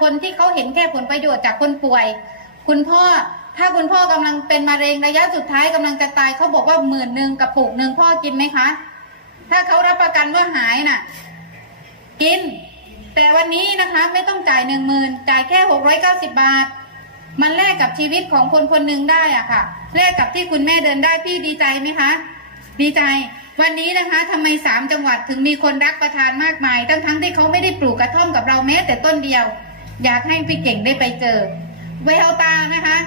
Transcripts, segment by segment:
คนที่เขาเห็นแค่ผลประโยชน์จากคนป่วย คุณพ่อถ้าคุณพ่อกำลังเป็นมะเร็งระยะสุดท้ายกำลังจะตายเขาบอกว่าหมื่นหนึ่งกระปุกหนึ่งพ่อกินไหมคะ ถ้าเขารับประกันว่าหายน่ะ กิน แต่วันนี้นะคะไม่ต้องจ่ายหนึ่งหมื่นจ่ายแค่หกร้อยเก้าสิบบาท มันแลกกับชีวิตของคนคนหนึ่งได้อะค่ะแลกกับที่คุณแม่เดินได้พี่ดีใจไหมคะ ดีใจ วันนี้นะคะทำไมสามจังหวัดถึงมีคนรักประธานมากมาย ทั้งทั้งที่เขาไม่ได้ปลูกกระท่อมกับเราแม้แต่ต้นเดียว อยากให้พี่เก่งได้ไปเจอ แววตานะคะ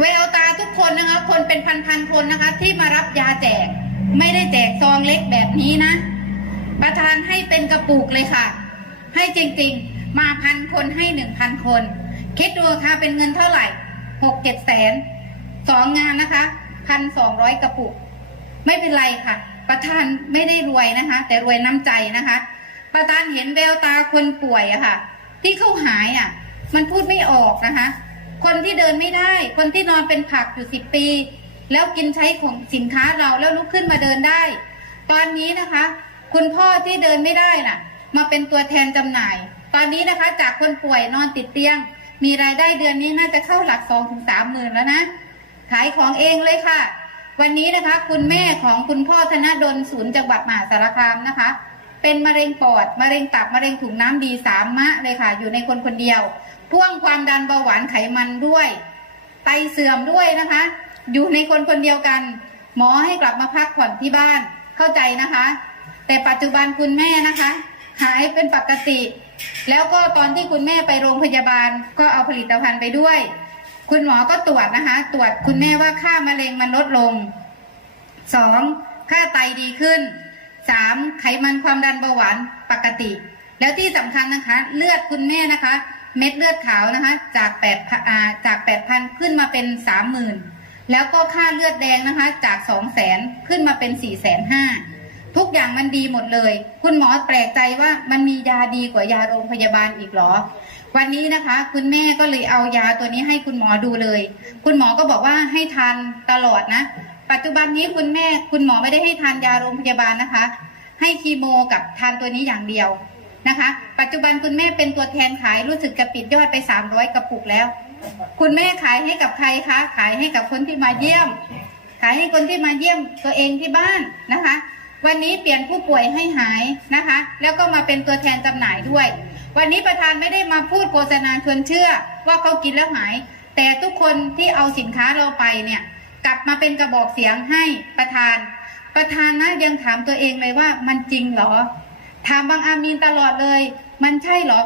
แววตาทุกคนนะคะ คนเป็นพันๆคนนะคะ ที่มารับยาแจก ไม่ได้แจกซองเล็กแบบนี้นะ ประธานให้เป็นกระปุกเลยค่ะ ให้จริงๆ มาพันคนให้หนึ่งพันคน คิดดูค่ะเป็นเงินเท่าไหร่หกเจ็ดแสนสองงานนะคะพันสองร้อยกระปุก ไม่เป็นไรค่ะ ประธานไม่ได้รวยนะคะ แต่รวยน้ำใจนะคะ ประธานเห็นแววตาคนป่วยอะค่ะ ที่เขาหายอะมันพูดไม่ออกนะคะ คนที่เดินไม่ได้ คนที่นอนเป็นผักอยู่สิบปี แล้วกินใช้ของสินค้าเราแล้วลุกขึ้นมาเดินได้ ตอนนี้นะคะ คุณพ่อที่เดินไม่ได้น่ะ มาเป็นตัวแทนจำหน่าย ตอนนี้นะคะ จากคนป่วยนอนติดเตียง มีรายได้เดือนนี้น่าจะเข้าหลักสองถึงสามหมื่นแล้วนะขายของเองเลยค่ะ วันนี้นะคะ คุณแม่ของคุณพ่อธนดลศูนย์จังหวัดมหาสารคามนะคะ เป็นมะเร็งปอด มะเร็งตับ มะเร็งถุงน้ำดีสามมะเลยค่ะ อยู่ในคนคนเดียวพ่วงความดันเบาหวานไขมันด้วย ไตเสื่อมด้วยนะคะ อยู่ในคนคนเดียวกัน หมอให้กลับมาพักผ่อนที่บ้านเข้าใจนะคะ แต่ปัจจุบันคุณแม่นะคะ หายเป็นปกติ แล้วก็ตอนที่คุณแม่ไปโรงพยาบาล ก็เอาผลิตภัณฑ์ไปด้วย คุณหมอก็ตรวจนะคะ ตรวจคุณแม่ว่าค่ามะเร็งมันลดลงสองค่าไตดีขึ้น สามไขมันความดันเบาหวานปกติ แล้วที่สำคัญนะคะ เลือดคุณแม่นะคะ เม็ดเลือดขาวนะคะ จากแปดจากแปดพันขึ้นมาเป็นสามหมื่นแล้วก็ค่าเลือดแดงนะคะ จากสองแสนขึ้นมาเป็นสี่แสนห้าทุกอย่างมันดีหมดเลย คุณหมอแปลกใจว่ามันมียาดีกว่ายาโรงพยาบาลอีกหรอ วันนี้นะคะ คุณแม่ก็เลยเอายาตัวนี้ให้คุณหมอดูเลย คุณหมอก็บอกว่าให้ทานตลอดนะ ปัจจุบันนี้คุณแม่คุณหมอไม่ได้ให้ทานยาโรงพยาบาลนะคะ ให้คีโมกับทานตัวนี้อย่างเดียวนะคะ ปัจจุบันคุณแม่เป็นตัวแทนขายรู้สึกจะปิดยอดไป 300 กระปุกแล้ว คุณแม่ขายให้กับใครคะขายให้กับคนที่มาเยี่ยม ขายให้คนที่มาเยี่ยมตัวเองที่บ้านนะคะ วันนี้เปลี่ยนผู้ป่วยให้หายนะคะ แล้วก็มาเป็นตัวแทนจำหน่ายด้วย วันนี้ประธานไม่ได้มาพูดโฆษณาชวนเชื่อว่าเขากินแล้วหาย แต่ทุกคนที่เอาสินค้าเราไปเนี่ย กลับมาเป็นกระบอกเสียงให้ประธาน ประธานนะยังถามตัวเองเลยว่ามันจริงเหรอ ถามบางอามีนตลอดเลย มันใช่เหรอ